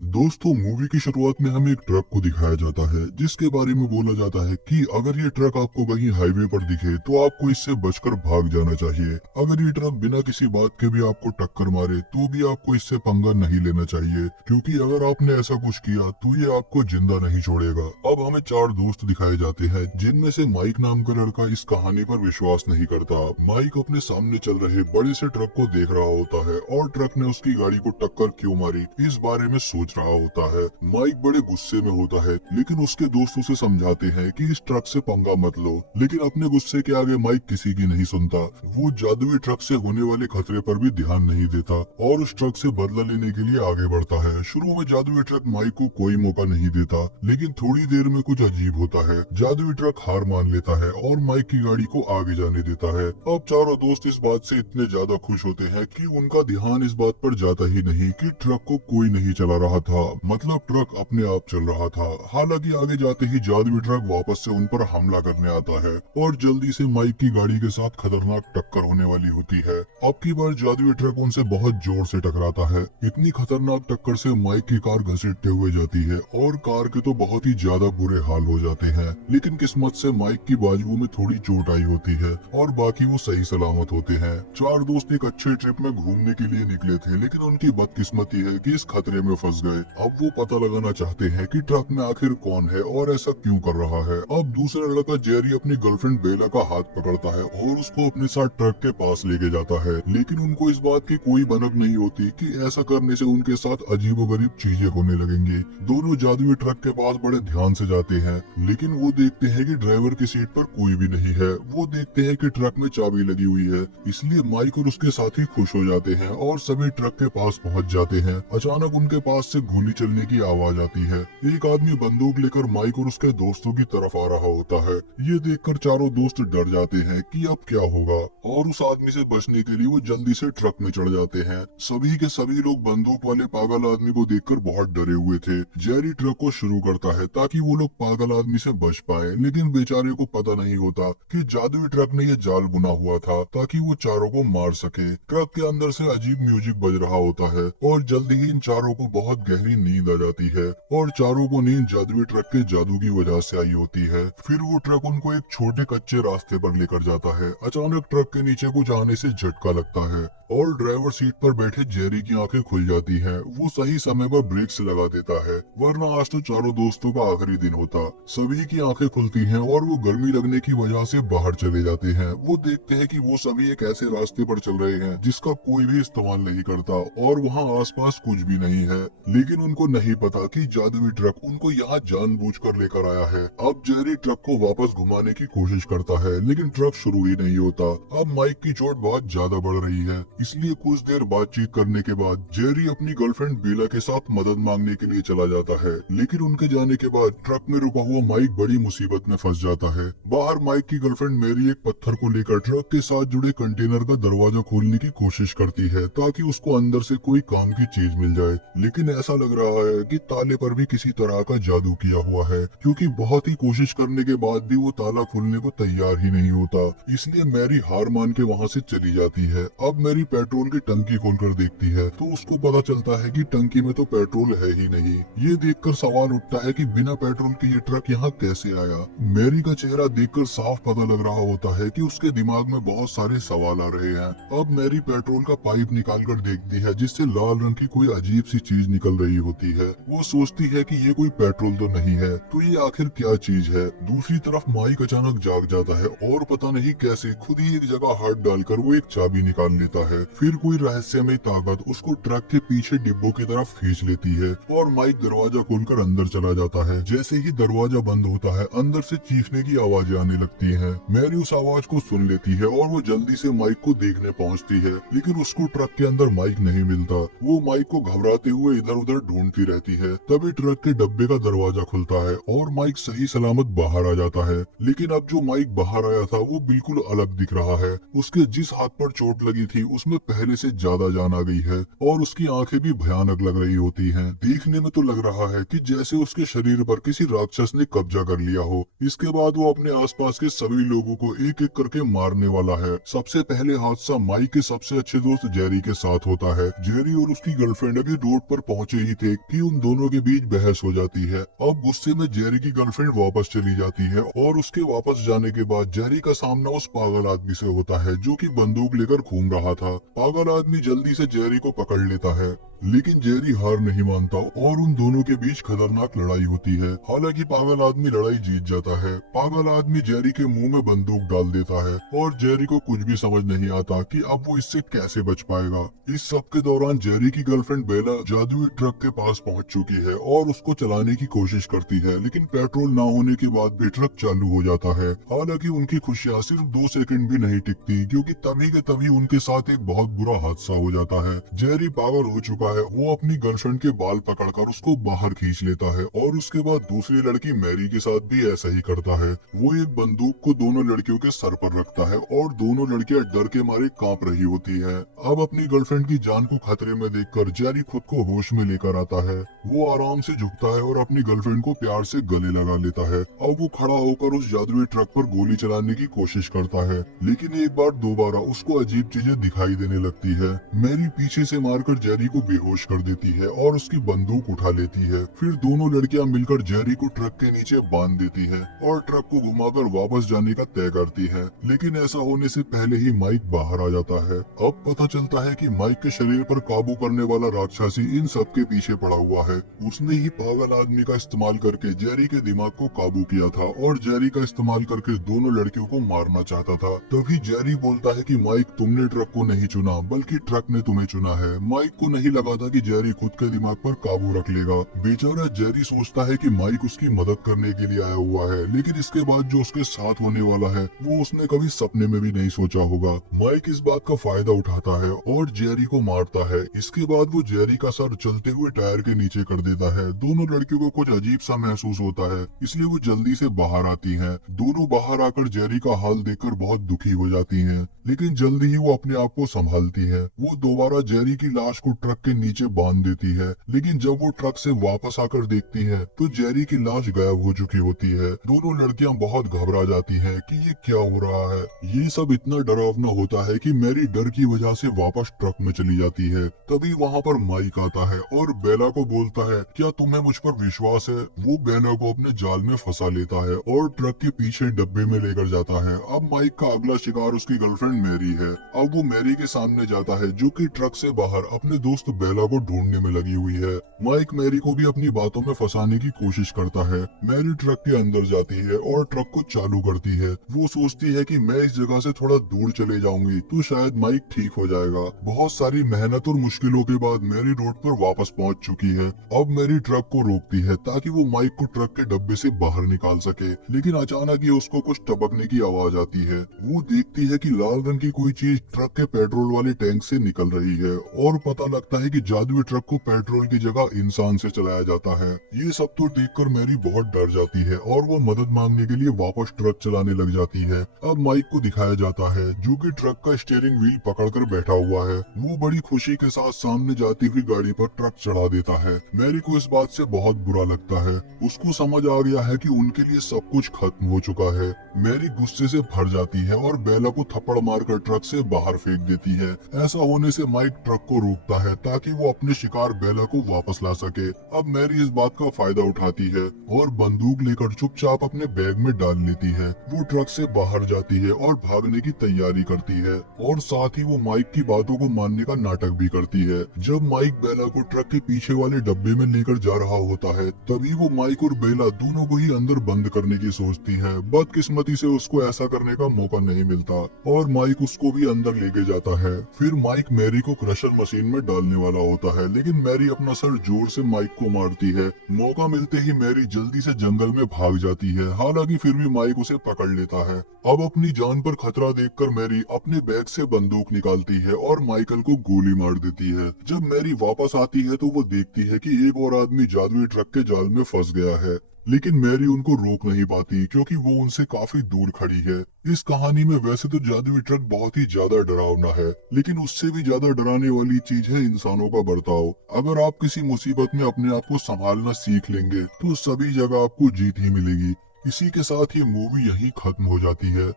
दोस्तों, मूवी की शुरुआत में हमें एक ट्रक को दिखाया जाता है जिसके बारे में बोला जाता है कि अगर ये ट्रक आपको कहीं हाईवे पर दिखे तो आपको इससे बचकर भाग जाना चाहिए। अगर ये ट्रक बिना किसी बात के भी आपको टक्कर मारे तो भी आपको इससे पंगा नहीं लेना चाहिए, क्योंकि अगर आपने ऐसा कुछ किया तो ये आपको जिंदा नहीं छोड़ेगा। अब हमें चार दोस्त दिखाए जाते हैं जिनमें से माइक नाम का लड़का इस कहानी पर विश्वास नहीं करता। माइक अपने सामने चल रहे बड़े से ट्रक को देख रहा होता है और ट्रक ने उसकी गाड़ी को टक्कर क्यों मारी इस बारे में सोच रहा होता है। माइक बड़े गुस्से में होता है, लेकिन उसके दोस्त उसे समझाते हैं कि इस ट्रक से पंगा मत लो, लेकिन अपने गुस्से के आगे माइक किसी की नहीं सुनता। वो जादुई ट्रक से होने वाले खतरे पर भी ध्यान नहीं देता और उस ट्रक से बदला लेने के लिए आगे बढ़ता है। शुरू में जादुई ट्रक माइक को कोई मौका नहीं देता, लेकिन थोड़ी देर में कुछ अजीब होता है। जादुई ट्रक हार मान लेता है और माइक की गाड़ी को आगे जाने देता है। अब चारों दोस्त इस बात से इतने ज्यादा खुश होते हैं कि उनका ध्यान इस बात पर जाता ही नहीं कि ट्रक को कोई नहीं चला रहा था, मतलब ट्रक अपने आप चल रहा था। हालांकि आगे जाते ही जादुई ट्रक वापस से उन पर हमला करने आता है और जल्दी से माइक की गाड़ी के साथ खतरनाक टक्कर होने वाली होती है। अब की बार जादुई ट्रक उनसे बहुत जोर से टकराता है। इतनी खतरनाक टक्कर से माइक की कार घसीटते हुए जाती है और कार के तो बहुत ही ज्यादा बुरे हाल हो जाते हैं, लेकिन किस्मत से माइक की बाजुओं में थोड़ी चोट आई होती है और बाकी वो सही सलामत होते हैं। चार दोस्त एक अच्छे ट्रिप में घूमने के लिए निकले थे, लेकिन उनकी बदकिस्मती है कि इस खतरे में फंस गए। अब वो पता लगाना चाहते हैं कि ट्रक में आखिर कौन है और ऐसा क्यों कर रहा है। अब दूसरा लड़का जेरी अपनी गर्लफ्रेंड बेला का हाथ पकड़ता है और उसको अपने साथ ट्रक के पास लेके जाता है, लेकिन उनको इस बात की कोई भनक नहीं होती कि ऐसा करने से उनके साथ अजीबोगरीब चीजें होने लगेंगी। दोनों जादुई ट्रक के पास बड़े ध्यान से जाते हैं, लेकिन वो देखते हैं कि ड्राइवर की सीट पर कोई भी नहीं है। वो देखते हैं कि ट्रक में चाबी लगी हुई है, इसलिए माइक और उसके साथी खुश हो जाते हैं और सभी ट्रक के पास पहुंच जाते हैं। अचानक उनके पास से गोली चलने की आवाज आती है। एक आदमी बंदूक लेकर माइक और उसके दोस्तों की तरफ आ रहा होता है। ये देखकर चारों दोस्त डर जाते हैं कि अब क्या होगा, और उस आदमी से बचने के लिए वो जल्दी से ट्रक में चढ़ जाते हैं। सभी के सभी लोग बंदूक वाले पागल आदमी को देखकर बहुत डरे हुए थे। जेरी ट्रक को शुरू करता है ताकि वो लोग पागल आदमी से बच पाए, लेकिन बेचारे को पता नहीं होता कि जादुई ट्रक ने ये जाल बुना हुआ था ताकि वो चारों को मार सके। ट्रक के अंदर से अजीब म्यूजिक बज रहा होता है और जल्दी ही इन चारों को बहुत गहरी नींद आ जाती है और चारों को नींद जादुई ट्रक के जादू की वजह से आई होती है। फिर वो ट्रक उनको एक छोटे कच्चे रास्ते पर लेकर जाता है। अचानक ट्रक के नीचे कुछ आने से झटका लगता है और ड्राइवर सीट पर बैठे जेरी की आंखें खुल जाती हैं। वो सही समय पर ब्रेक्स लगा देता है, वरना आज तो चारों दोस्तों का आखिरी दिन होता। सभी की आंखें खुलती हैं और वो गर्मी लगने की वजह से बाहर चले जाते हैं। वो देखते हैं कि वो सभी एक ऐसे रास्ते पर चल रहे हैं जिसका कोई भी इस्तेमाल नहीं करता और वहाँ आसपास कुछ भी नहीं है, लेकिन उनको नहीं पता कि जादुई ट्रक उनको यहाँ जानबूझकर लेकर आया है। अब जेरी ट्रक को वापस घुमाने की कोशिश करता है, लेकिन ट्रक शुरू ही नहीं होता। अब माइक की चोट बहुत ज्यादा बढ़ रही है, इसलिए कुछ देर बातचीत करने के बाद जेरी अपनी गर्लफ्रेंड बेला के साथ मदद मांगने के लिए चला जाता है, लेकिन उनके जाने के बाद ट्रक में रुका हुआ माइक बड़ी मुसीबत में फंस जाता है। बाहर माइक की गर्लफ्रेंड मेरी एक पत्थर को लेकर ट्रक के साथ जुड़े कंटेनर का दरवाजा खोलने की कोशिश करती है ताकि उसको अंदर से कोई काम की चीज मिल जाए, लेकिन ऐसा लग रहा है कि ताले पर भी किसी तरह का जादू किया हुआ है, क्योंकि बहुत ही कोशिश करने के बाद भी वो ताला खोलने को तैयार ही नहीं होता। इसलिए मैरी हार मान के वहाँ से चली जाती है। अब मैरी पेट्रोल की टंकी खोलकर देखती है तो उसको पता चलता है कि टंकी में तो पेट्रोल है ही नहीं। ये देखकर सवाल उठता है कि बिना पेट्रोल के ये ट्रक यहाँ कैसे आया। मैरी का चेहरा देखकर साफ पता लग रहा होता है कि उसके दिमाग में बहुत सारे सवाल आ रहे हैं। अब मैरी पेट्रोल का पाइप निकाल कर देखती है जिससे लाल रंग की कोई अजीब सी चीज निकल रही होती है। वो सोचती है कि ये कोई पेट्रोल तो नहीं है, तो ये आखिर क्या चीज है। दूसरी तरफ माइक अचानक जाग जाता है और पता नहीं कैसे खुद ही एक जगह हाथ डालकर वो एक चाबी निकाल लेता है। फिर कोई रहस्यमय ताकत उसको ट्रक के पीछे डिब्बों की तरफ खींच लेती है और माइक दरवाजा खोलकर अंदर चला जाता है। जैसे ही दरवाजा बंद होता है, अंदर से चीखने की आवाजें आने लगती हैं। मैरी उस आवाज को सुन लेती है और वो जल्दी से माइक को देखने पहुंचती है, लेकिन उसको ट्रक के अंदर माइक नहीं मिलता। वो माइक को घबराते हुए इधर उधर ढूंढती रहती है। तभी ट्रक के डब्बे का दरवाजा खुलता है और माइक सही सलामत बाहर आ जाता है, लेकिन अब जो माइक बाहर आया था वो बिल्कुल अलग दिख रहा है। उसके जिस हाथ पर चोट लगी थी उसमें पहले से ज्यादा जान आ गई है और उसकी आंखें भी भयानक लग रही होती हैं। देखने में तो लग रहा है कि जैसे उसके शरीर पर किसी राक्षस ने कब्जा कर लिया हो। इसके बाद वो अपने आसपास के सभी लोगों को एक एक करके मारने वाला है। सबसे पहले हादसा माइक के सबसे अच्छे दोस्त जेरी के साथ होता है। जेरी और उसकी गर्लफ्रेंड अभी रोड पर पहुंच पहुंचे ही थे कि उन दोनों के बीच बहस हो जाती है। अब गुस्से में जेरी की गर्लफ्रेंड वापस चली जाती है और उसके वापस जाने के बाद जेरी का सामना उस पागल आदमी से होता है जो कि बंदूक लेकर घूम रहा था। पागल आदमी जल्दी से जेरी को पकड़ लेता है, लेकिन जेरी हार नहीं मानता और उन दोनों के बीच खतरनाक लड़ाई होती है। हालांकि पागल आदमी लड़ाई जीत जाता है। पागल आदमी जेरी के मुंह में बंदूक डाल देता है और जेरी को कुछ भी समझ नहीं आता कि अब वो इससे कैसे बच पाएगा। इस सब के दौरान जेरी की गर्लफ्रेंड बेला जादुई ट्रक के पास पहुंच चुकी है और उसको चलाने की कोशिश करती है, लेकिन पेट्रोल ना होने के बाद भी ट्रक चालू हो जाता है। हालांकि उनकी खुशियां सिर्फ 2 सेकंड भी नहीं टिकती, क्योंकि तभी के तभी उनके साथ एक बहुत बुरा हादसा हो जाता है। जेरी पागल हो चुका है, वो अपनी गर्लफ्रेंड के बाल पकड़कर उसको बाहर खींच लेता है और उसके बाद दूसरी लड़की मैरी के साथ भी ऐसा ही करता है। वो एक बंदूक को दोनों लड़कियों के सर पर रखता है और दोनों लड़कियां डर के मारे कांप रही होती है। अब अपनी गर्लफ्रेंड की जान को खतरे में देखकर जेरी खुद को होश में लेकर आता है। वो आराम से झुकता है और अपनी गर्लफ्रेंड को प्यार से गले लगा लेता है। अब वो खड़ा होकर उस जादुई ट्रक पर गोली चलाने की कोशिश करता है, लेकिन एक बार दोबारा उसको अजीब चीजें दिखाई देने लगती है। मैरी पीछे से मारकर जेरी को बेहोश कर देती है और उसकी बंदूक उठा लेती है। फिर दोनों लड़कियां मिलकर जेरी को ट्रक के नीचे बांध देती है और ट्रक को घुमाकर वापस जाने का तय करती है। लेकिन ऐसा होने से पहले ही माइक बाहर आ जाता है। अब पता चलता है कि माइक के शरीर पर काबू करने वाला राक्षसी इन सब के पीछे पड़ा हुआ है। उसने ही पागल आदमी का इस्तेमाल करके जेरी के दिमाग को काबू किया था और जेरी का इस्तेमाल करके दोनों लड़कियों को मारना चाहता था। तभी जेरी बोलता है कि माइक, तुमने ट्रक को नहीं चुना बल्कि ट्रक ने तुम्हें चुना है। माइक को नहीं लगा था कि जेरी खुद के दिमाग पर काबू रख लेगा। बेचारा जेरी सोचता है कि माइक उसकी मदद करने के लिए आया हुआ है, लेकिन इसके बाद जो उसके साथ होने वाला है वो उसने कभी सपने में भी नहीं सोचा होगा। माइक इस बात का फायदा उठाता है और जेरी को मारता है। इसके बाद वो जेरी का सर चलते हुए टायर के नीचे कर देता है। दोनों लड़कियों को कुछ अजीब सा महसूस होता है, इसलिए वो जल्दी से बाहर आती हैं। दोनों बाहर आकर जेरी का हाल देखकर बहुत दुखी हो जाती हैं, लेकिन जल्दी ही वो अपने आप को संभालती है। वो दोबारा जेरी की लाश को ट्रक के नीचे बांध देती है, लेकिन जब वो ट्रक से वापस आकर देखती है तो जेरी की लाश गायब हो चुकी होती है। दोनों लड़कियां बहुत घबरा जाती हैं कि ये क्या हो रहा है। ये सब इतना डरावना होता है कि मैरी डर की वजह से वापस ट्रक में चली जाती है। तभी वहाँ पर माइक आता है और बेला को बोलता है, क्या तुम्हें मुझ पर विश्वास है? वो बेला को अपने जाल में फंसा लेता है और ट्रक के पीछे डब्बे में लेकर जाता है। अब माइक का अगला शिकार उसकी गर्लफ्रेंड मैरी है। अब वो मैरी के सामने जाता है जो कि ट्रक से बाहर अपने दोस्त बेला को ढूंढने में लगी हुई है। माइक मैरी को भी अपनी बातों में फंसाने की कोशिश करता है। मैरी ट्रक के अंदर जाती है और ट्रक को चालू करती है। वो सोचती है कि मैं इस जगह से थोड़ा दूर चले जाऊंगी तो शायद माइक ठीक हो जाएगा। बहुत सारी मेहनत और मुश्किलों के बाद मैरी रोड पर वापस पहुंच चुकी है। अब मैरी ट्रक को रोकती है ताकि वो माइक को ट्रक के डब्बे से बाहर निकाल सके, लेकिन अचानक ही उसको कुछ टपकने की आवाज आती है। वो देखती है कि लाल रंग की कोई चीज ट्रक के पेट्रोल वाले टैंक से निकल रही है और पता लगता है कि जादुई ट्रक को पेट्रोल की जगह इंसान से चलाया जाता है। ये सब तो देखकर मैरी बहुत डर जाती है और वो मदद मांगने के लिए वापस ट्रक चलाने लग जाती है। अब माइक को दिखाया जाता है जो कि ट्रक का स्टीयरिंग व्हील पकड़कर बैठा हुआ है। वो बड़ी खुशी के साथ सामने जाती हुई गाड़ी पर ट्रक चढ़ा देता है। मैरी को इस बात से बहुत बुरा लगता है। उसको समझ आ गया है कि उनके लिए सब कुछ खत्म हो चुका है। मैरी गुस्से से भर जाती है और बेला को थप्पड़ मारकर ट्रक से बाहर फेंक देती है। ऐसा होने से माइक ट्रक को रोकता है ताकि वो अपने शिकार बेला को वापस ला सके। अब मैरी इस बात का फायदा उठाती है और बंदूक लेकर चुपचाप अपने बैग में डाल लेती है। वो ट्रक से बाहर जाती है और भागने की तैयारी करती है और साथ ही वो माइक की बातों को मानने का नाटक भी करती है। जब माइक बेला को ट्रक के पीछे वाले डब्बे में लेकर जा रहा होता है तभी वो माइक और बेला दोनों को ही अंदर बंद करने की सोचती है। बदकिस्मती से उसको ऐसा करने का मौका नहीं मिलता और माइक उसको भी अंदर लेके जाता है। फिर माइक मैरी को क्रशर मशीन में डालने वाला होता है, लेकिन मैरी अपना सर जोर से माइक को मारती है। मौका मिलते ही मैरी जल्दी से जंगल में भाग जाती है। हालांकि फिर भी माइक उसे पकड़ लेता है। अब अपनी जान पर खतरा देखकर मैरी अपने बैग से बंदूक निकालती है और माइकल को गोली मार देती है। जब मैरी वापस आती है तो वो देखती है कि एक और आदमी जादुई ट्रक के जाल में फंस गया है, लेकिन मैरी उनको रोक नहीं पाती क्योंकि वो उनसे काफी दूर खड़ी है। इस कहानी में वैसे तो जादुई ट्रक बहुत ही ज्यादा डरावना है, लेकिन उससे भी ज्यादा डराने वाली चीज है इंसानों का बर्ताव। अगर आप किसी मुसीबत में अपने आप को संभालना सीख लेंगे तो सभी जगह आपको जीत ही मिलेगी। इसी के साथ ये मूवी यहीं खत्म हो जाती है।